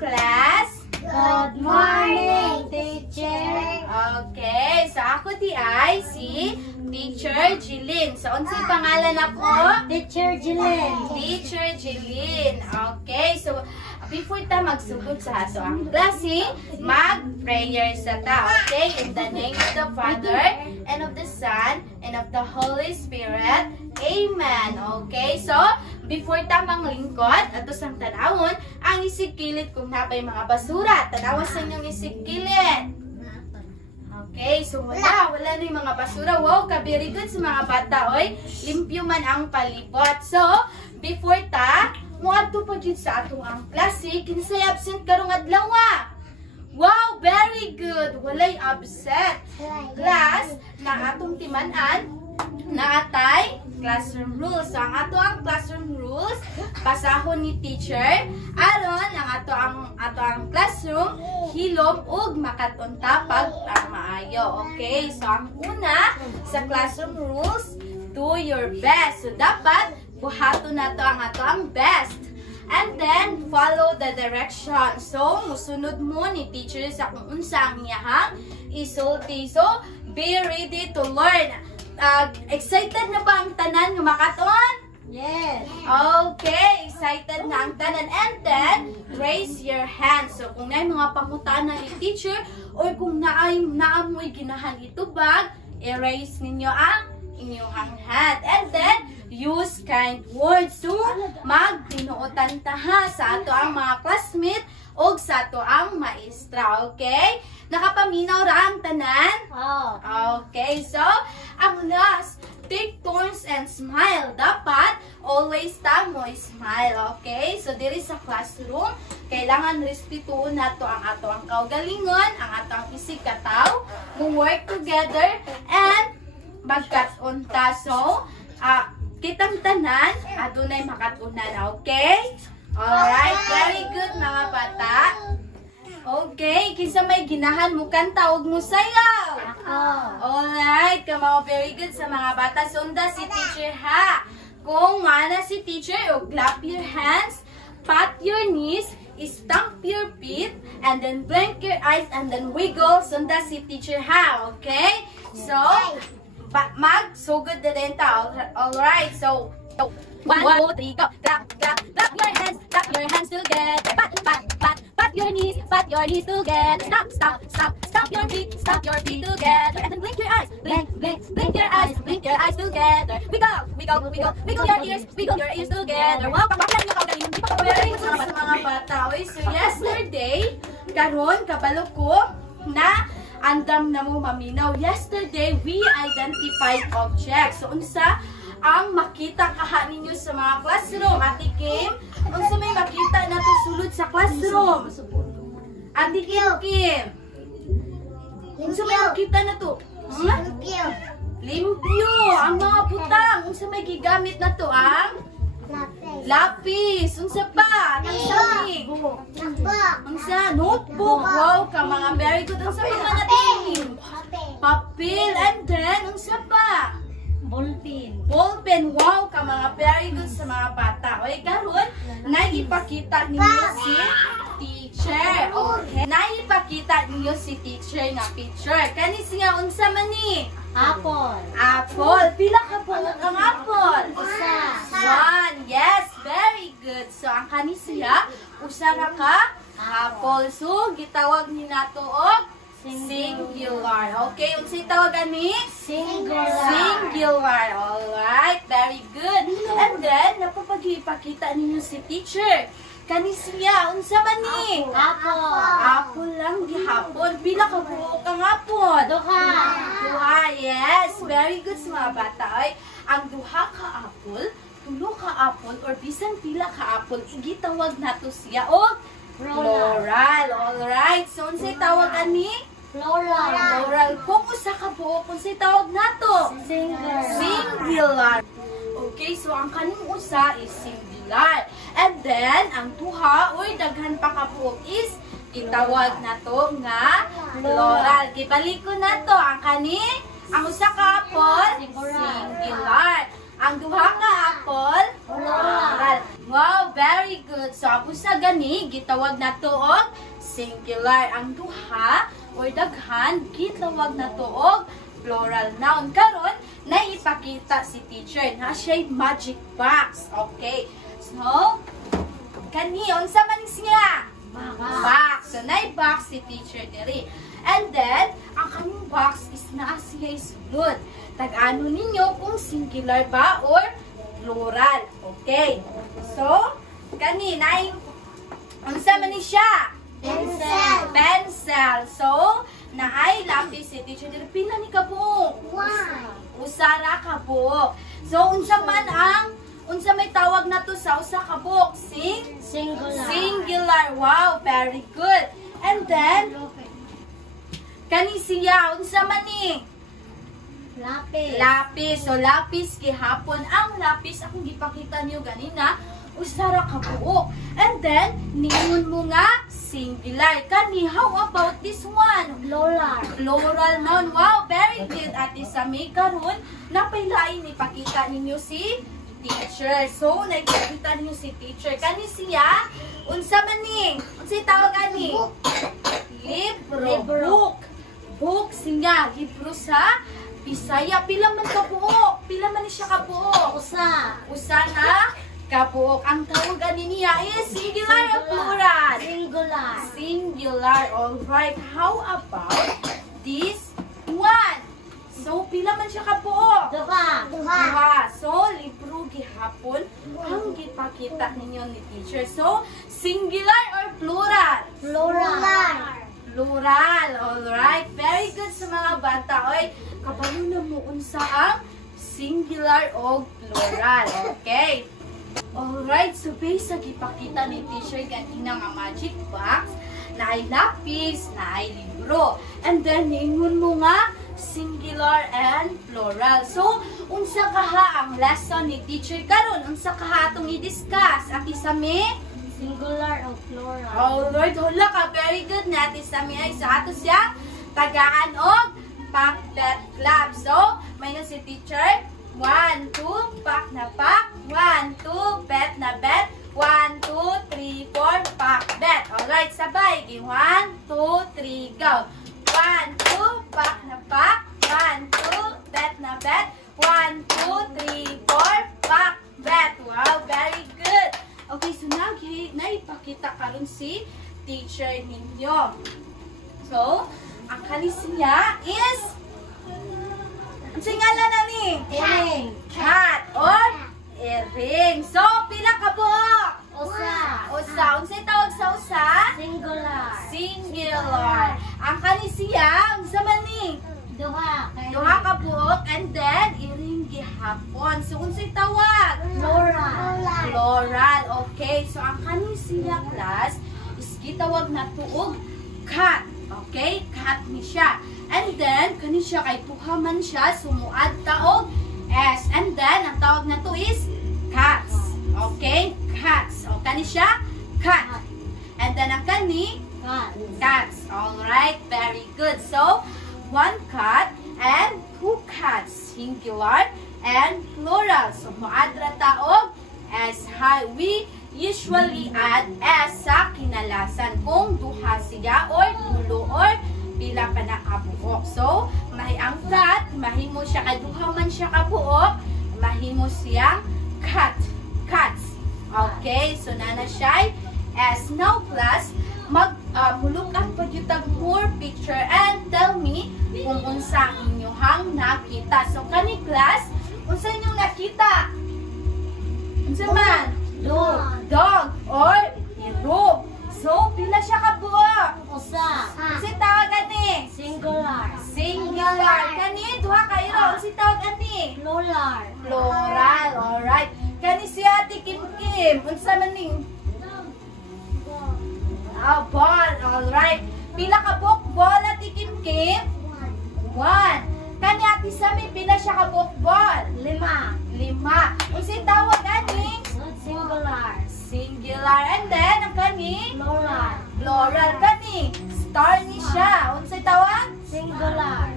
class? Good morning, teacher. Okay, so ako di ay si Teacher Jilin. So, unsay pangalan ako? Teacher Jilin. Teacher Jilin. Okay, so before ta magsugod sa ato ang klase, mag-prayer sa ta. Okay, in the name of the Father, and of the Son, and of the Holy Spirit. Amen. Okay, so before ta manglingkod, ato sang tanawon, ang isigkilit kung napay mga basura. Tanawa sa inyong isigkilit. Okay, so wala na yung mga basura. Wow, ka-very good sa mga bata, oy. Limpyo man ang palibot. So, before ta, muadto po dito sa atong ang klase, kinsay absent karong adlaw. Wow, very good. Walay absent. Class, na atong timan-an, na atay classroom rules. So, ang ato ang classroom rules, pasahon ni teacher, aron ang ato ang classroom, hilom ug makatuntapag ang maayo. Okay? So, ang una sa classroom rules, do your best. So, dapat buhaton nato ang ato ang best. And then, follow the direction. So, musunod mo ni teacher sa kung unsa ang iyahang isulti. So, be ready to learn. Excited na ba ang tanan nga makaton? Yes. Okay, excited na ang tanan. And then, raise your hand. So, kung may mga pangutana ni teacher or kung naamoy ginahan itubag, i-raise ninyo ang inyong hand. And then, use kind words to magtinuotan taha sa ato ang mga classmate o sa ato ang maestra. Okay? Nakapaminaw ra ang tanan? Oh. Okay, so, ang last, take turns and smile. Dapat, always mo smile, okay? So, diri sa classroom, kailangan respetuon nato ang ato ang kaugalingon, ang ato ang isig kataw, work together, and magkatunta. So, kitang tanan, adunay makatunan, okay? Alright, very good mga bata. Okay, kinsa may ginahan mo kanta ug mo sayaw? Ako. Alright, kamo very good sa mga bata. Sunda si teacher ha. Kung mana si teacher, clap your hands, pat your knees, stamp your feet, and then blink your eyes, and then wiggle. Sunda si teacher ha, okay? So, magsugod na din ta. Alright, so 1, 2, 3, go. Clap, clap, clap your hands together. Pat your knees together. Stop your feet together. And then blink your eyes, blink your eyes together. Wiggle your ears together. Wow, pakpakan nyo kaugalingon. Di pa very good sa mga bata. So yesterday, karon kabalo ko na andam na mo maminaw. Yesterday, we identified objects. So, unsa ang makita kaha ninyo sa mga classroom? Ate Kim, unsa may makita na to sulod sa classroom? Ate Kim, unsa may makita na to? Limpyo. Ang mga butang. Unsa may gigamit na to? Ang lapis. Unsa pa? Ang sabig. Unsa? Notebook. Wow, ka mga very good. Unsa pa nga natin? Papel. And then, unsa pa? Ballpen. Wow, ka mga very good sa mga bata. Okay, karon naipakita ninyo si teacher. Okay. Naipakita ninyo si teacher nga picture. Kani siya unsa man ni? Apple. Pila ka po ang apple? Isa. One. Yes, very good. So, ang kani siya, usa ra ka apple. So, gitawag ni nato og singular. Okay, unsay tawagan ni? Singular. Alright, very good. And then, napapagipakita ninyo si teacher. Kani siya, unsa man ni? Apple lang gihapon. Pila ka buok ang apple? Duha. Yes, very good sa mga bata. Ay, ang duha ka apple, tulo ka apple, or bisan pila ka apple, igitawag nato siya o plural. Alright, so unsay tawagan ni? Plural. Kung usa ka buok, unsay tawag nato? Singular. Okay, so ang kaning usa is singular. And then, ang duha or daghan pa ka buok is itawag nato nga plural. Gibalik ko nato ang kani, ang usa ka apple, singular. Ang duha ka apple, plural. Wow, very good. good. So ang usa gani gitawag nato og singular. Ang duha or daghan gitawag nato og plural noun. Karon naipakita si teacher na siya'y magic box. Okay. So kani unsa man siya? Box. So box si teacher diri. And then ang kaming box is naa siya isulod. Tag-ano ninyo kung singular ba or plural. Okay. So, kaninay, unsa man ni siya? Pencil. Pencil. So, naay lapis si teacher. Pila ni kabuok? Usara kabuok. So, unsa may tawag na to sa usa kabuok? Singular. Singular. Wow, very good. And then, kani siya, unsa man ni? Lapis. Lapis. So, lapis gihapon. Ang lapis, akong gipakita niyo ganina, usara ka buok. And then, ningon mo nga, singular. Kani, how about this one? Plural. Plural noun. Wow, very good. At isa may karon, napailain ipakita ninyo si teacher. So, nakikita ninyo si teacher. Kani siya, unsa man ni? Unsay tawag ani? Libro. Book. Book siya. Libro sa Bisaya. Pila man ka buok? Pila man ni siya ka buok? Usa na kabuok. Ang tawagan niya is singular o plural? Singular. Singular. Alright. How about this one? So, pila man siya ka buok? Duha. So, libro gihapon ang gipakita ninyo ni teacher. So, singular or plural? Plural. Plural. Alright. Very good sa mga bata. Oy, kapalo na mo unsa ang singular o plural. Okay. Alright. So, base sa gipakita ni teacher ganina nga magic box, na ay lapis, na ay libro. And then, ningon mo nga singular and plural. So, unsa kaha ang lesson ni teacher karon? Unsa kaha atong i-discuss? Aki sa me? Singular o plural. Oh Lord, hala ka. Very good natin sa mi ay sa ato siya tagaan og pack-bet club. So, may na si teacher. 1, 2, pack na pack. 1, 2, bet na bet. 1, 2, 3, 4, pack bet. Alright, sabay. 1, 2, 3, go. 1, 2, pack na pack. 1, 2, bet na bet. 1, 2, 3, 4, pack bet. Wow, very good. Okay, so naipakita karon si teacher ninyo. So, ang kanis niya is ang singala na ni? Ering. Cat or earring. So, pila ka buok? Usa. Unsay tawag sa usa? Singular. Singular. Ang kanis siya, unsa man ni? Duha ka buok and then earring gihapon. So, unsay tawag? Plural. Plural. Okay. So, ang kanis siya class is gitawag na tuog cat. Okay? Cat ni siya. And then, kani siya kay tuha man siya, sumuad taog S. And then, ang tawag na to is cats. Okay? Cats. O, kani siya? Cat. And then, ang kani? Cats. Alright. Very good. So, 1 cat and 2 cats. Singular and plural. So, muadra taog S. We usually add S sa kinalasan kung duha siya or tulo or pila pa na kabuok. So, ang cat, mahimo siya kay duha man siya kabuok, mahimo siyang cat. Cats. Okay, so nana siya S. Now class, look up pa yung more picture and tell me kung unsa inyong nakita. So, kani class, unsa inyong nakita? Unsa man? Dog or hero. So, pila siya kabuok? Unsa tawagan ni? Singular. Kani, duha ka iro. Unsa tawagan ni? Plural. Alright. Kani si Ate Kim Kim. Unsa man ni? Ball. Alright. Pila kabuok ball Ate Kim Kim? 1. Kani Ate Sami, pila siya kabuok ball? 5. Unsa tawagan ni? Singular. And then, ang kani? Plural. Kani? Star ni siya. Unsay tawag? Singular.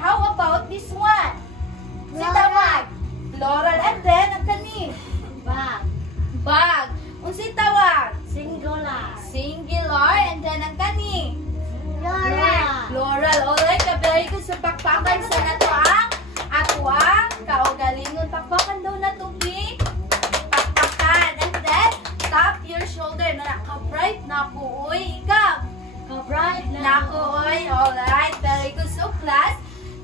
How about this one? Unsay tawag? Plural. And then, ang kani? Bag. Unsay tawag?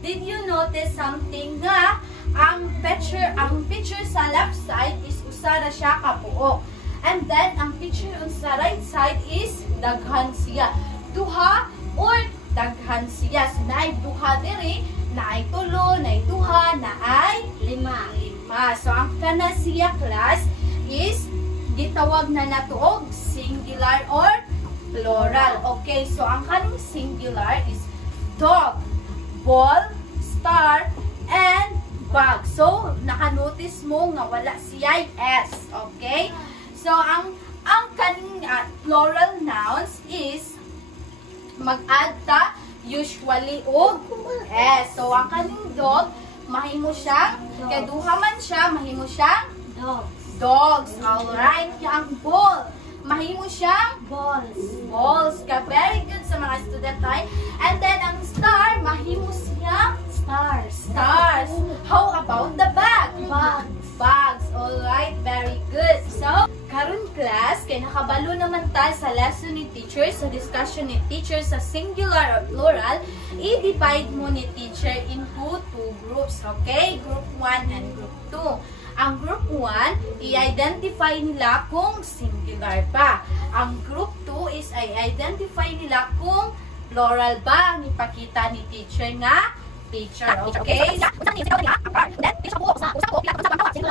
did you notice something nga ang picture sa left side is usa ra siya ka buok. And then ang picture sa right side is daghan siya. Duha or daghan siya. So naay duha diri, naay tulo, naay duha, naay Lima. lima. So ang kana siya class is gitawag na nato og singular or plural. Okay, so ang kaning singular is dog, ball, star, and bag. So, naka-notice mo nga wala siya S. Okay? So, ang kaning plural nouns is mag-add ta usually og S. So, ang kaning dog, mahimo siyang, kaya duha man siya, mahimo siyang Dogs. dogs. Alright. Ang ball, mahimo siyang Balls. balls. Ka very good sa mga student tayo. And then, ang star, mahimo siyang Stars. stars. How about the bag? Bugs. Bags. Alright, very good. So, karon class, kay nakabalo naman tayo sa lesson ni teacher, sa discussion ni teacher sa singular or plural, i-divide mo ni teacher into two groups. Okay? Group 1 and Group 2. Ang Group 1, i-identify nila kung singular ba. Ang Group 2 is i-identify nila kung plural ba ang ipakita ni teacher nga picture. Okay?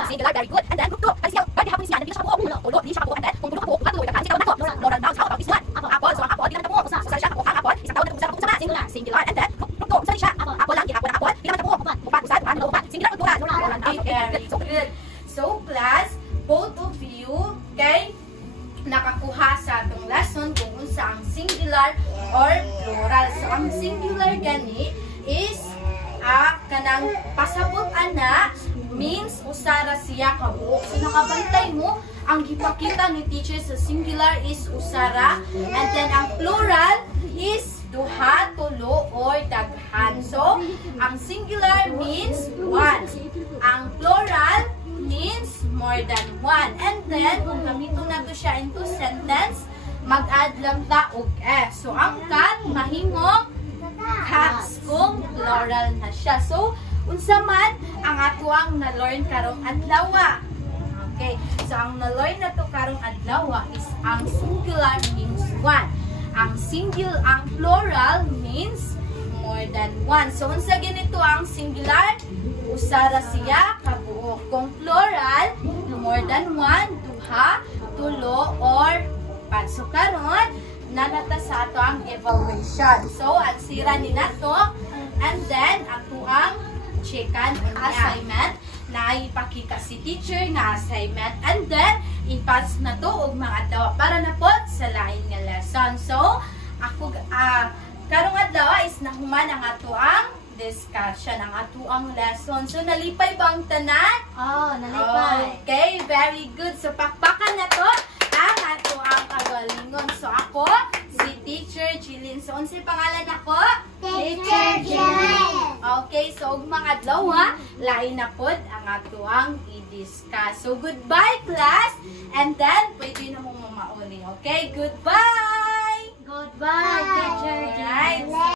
Singular, very good. And then Group 2, very happy siya. Nabili siya po. Ulo, di siya po. And then, kung Group 2, patuloy ka. Plural nouns, how about this one? Apple. So, ang apple, di naman po. Usa siya. Ang apple, isang tawag na kung singular. Singular. And then, Group 2, usa siya. Apple lang, ginapon ang apple. Di naman po. Upan, usan, singular, plural. Very good. So, class, both of you, kay nakakuha sa atong lesson kung unsa ang singular or plural. So, ang singular gani is kanang pasabot ana means usara siya ka buok. So, nakabantay mo, ang gipakita ni teacher sa singular is usara, and then ang plural is duha, tulo, or daghan. So, ang singular means one. Ang plural means more than one. And then, kung namito na to siya into sentence, mag-add lang ta og S. So, ang cat, mahimong cats kung plural na siya. So, unsa man ang ato ang na-learn karong adlaw. Okay. So, ang na-learn na to karong adlaw is ang singular means one. Ang plural means more than one. So, unsa ganito ang singular? Usara siya kabuok. Kung plural, more than one, duha, tulo, or upat. So, karon nanata sa ato ang evaluation. So, ang sira ni nato, and then, ato ang checkan assignment na ipakita si teacher na assignment, and then, ipass na to og mga adlaw para na po sa lain nga lesson. So, ako, karong adlaw is nahuman ang ato ang discussion, ang ato ang lesson. So, nalipay ba ang tanan? Oh, nalipay. Okay, very good. So, pakpakan na to ang ato ang kagalingon. So, ako, si Teacher Jilin. So, unsay pangalan ako? Teacher Jilin. Okay, so, mga adlaw lain na pod ang ato ang i-discuss. So, goodbye, class. And then, pwede na mong mamauli. Okay, goodbye! Goodbye, Teacher Jilin. Alright.